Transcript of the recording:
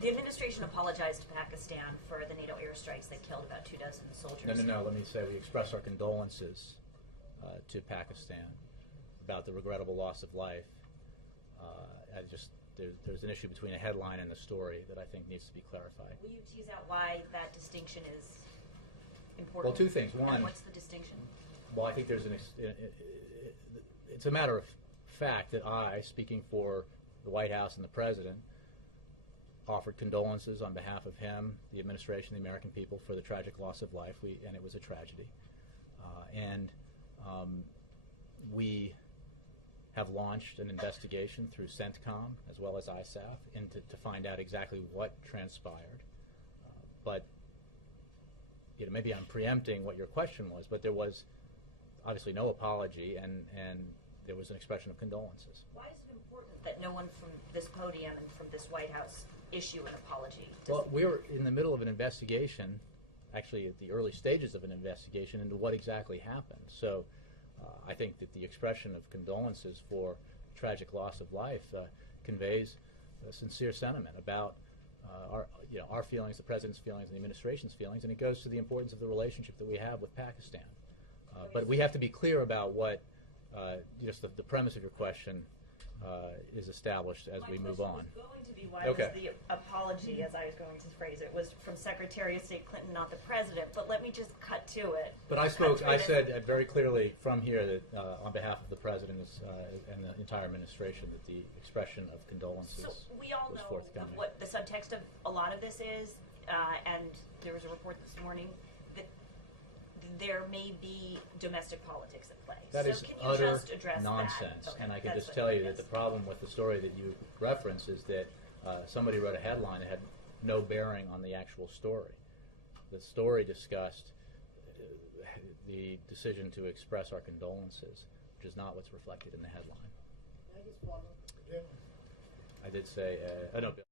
The administration apologized to Pakistan for the NATO airstrikes that killed about 24 soldiers. No. Let me say we express our condolences to Pakistan about the regrettable loss of life. There's an issue between a headline and the story that I think needs to be clarified. Will you tease out why that distinction is important? Well, two things. One, and what's the distinction? Well, I think there's it's a matter of fact that I, speaking for the White House and the President, offered condolences on behalf of him, the administration, the American people, for the tragic loss of life, and it was a tragedy. We have launched an investigation through CENTCOM as well as ISAF to find out exactly what transpired. But maybe I'm preempting what your question was, but there was obviously no apology, and there was an expression of condolences. Why is it important that no one from this podium and from this White House issue an apology? Well, we're in the middle of an investigation, actually at the early stages of an investigation into what exactly happened. So I think that the expression of condolences for tragic loss of life conveys a sincere sentiment about our feelings, the President's feelings, and the administration's feelings, and it goes to the importance of the relationship that we have with Pakistan. But we have to be clear about what just the premise of your question is established as we move on. My question was going to be, why was the apology, as I was going to phrase it, was from Secretary of State Clinton, not the President. But let me just cut to it. But I said very clearly from here that on behalf of the President and the entire administration that the expression of condolences So we all was know forthcoming. of what the subtext of a lot of this is, and there was a report this morning that there may be domestic politics at play. That so is can you utter just address nonsense. that? Okay, and I can that's just tell you that yes. the problem with the story that you reference is that somebody wrote a headline that had no bearing on the actual story. The story discussed the decision to express our condolences, which is not what's reflected in the headline. Can I just follow up? I did say, no, Bill.